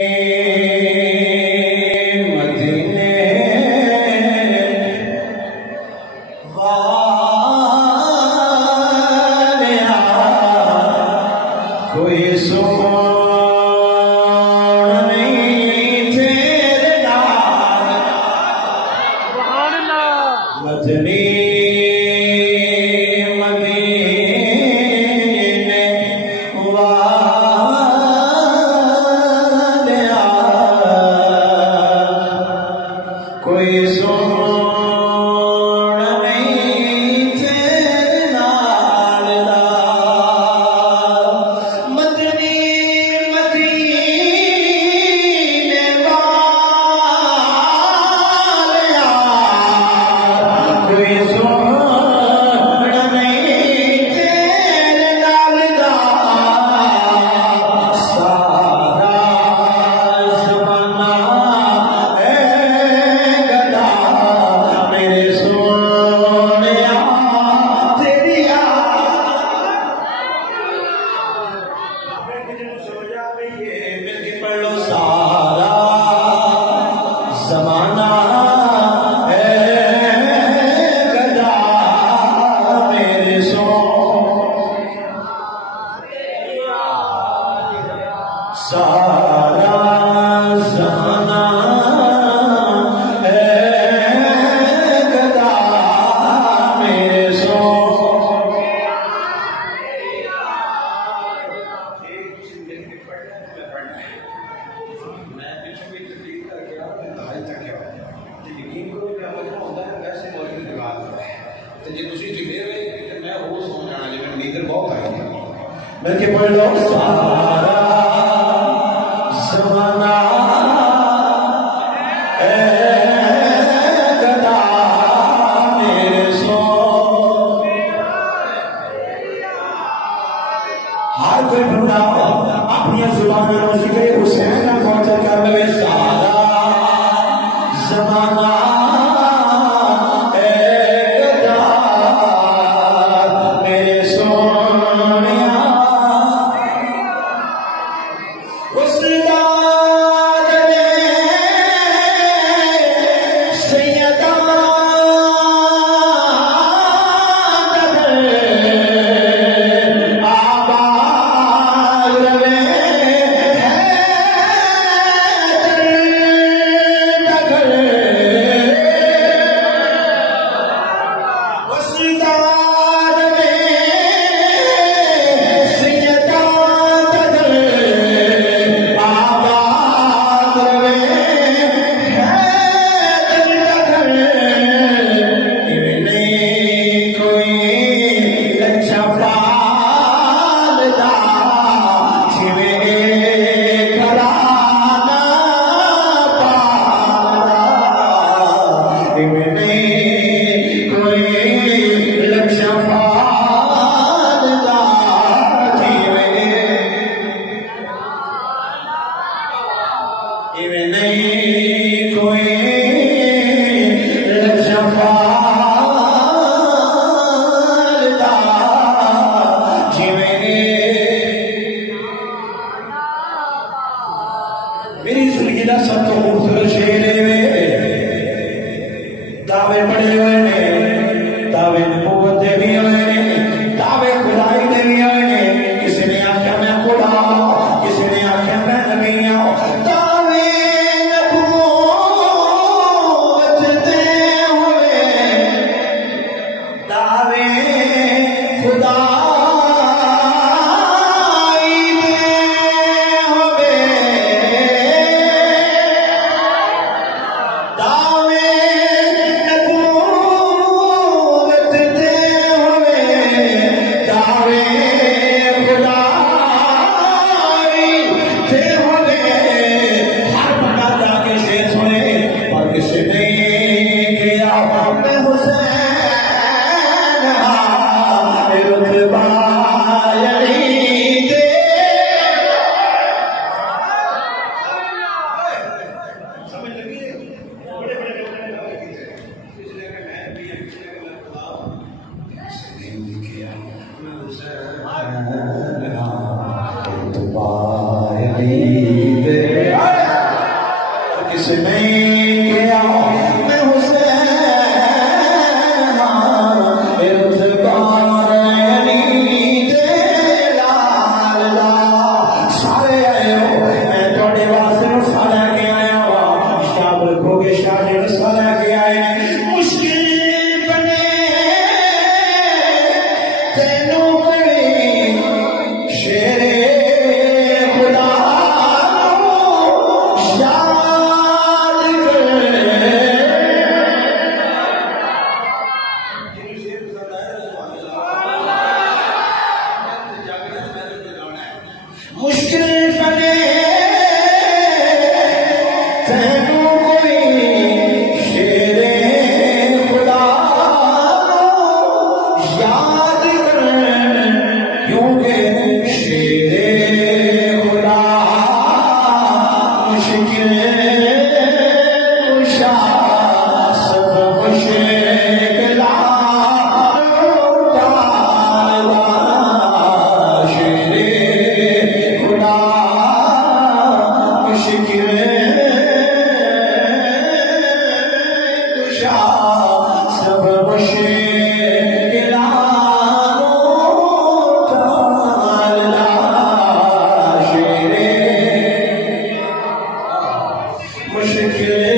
مدینے والیا کوئی سوہنا نہیں تیرے مدنی مدینے والیا کوئی سوہنا نہیں تیرے نال دا مدنی مدینے والیا کوئی سوہنا نہیں تیرے نال دا سارا زمانہ اے گدا میرے سونیا تیری مل کے پڑھ لو سارا زمانہ اے گدا میرے سارا زمانہ اے گدا میرے میں پیچھے بھی تقریر کر کے آؤں انتہائی تک کیا یقین کرو کہ مجھے ہوتا ہے ویسے موجود جگہ تو جی تھی ٹھیک ہوئے میں وہ سو جانا جی میں نیندر بہت آئی مل کے پڑھ لو سارا زمانہ اے گدا میرے ہر کوئی بندہ اپنی زبان میں ذکر حسین کا پہنچا کر لے سارا زمانہ اے گدا میرے سونیا استاد نے سیدہ نہیں کوئی لچفالدہ میری زندگی کا سب تو خوبصورت شعر ہے دعوے پڑے ہوئے نے دعوے نبوت دے بھی ہوئے نے دعوے خدائی دے بھی ہوئے نے کسی نے آخیا میں خدا کسی نے آخیا میں نبی ہوں دعوے نبوت دے ہوئے دعوے خدائی دے ہوئے دعوے نبوت تینوں کوئی شیر خدا یاد کر کیونکہ شیر خدا مشکل کشا سب مشکلات ٹالتا شیر خدا مشکل کشا سب مشکلات ٹالتا شیر مشکل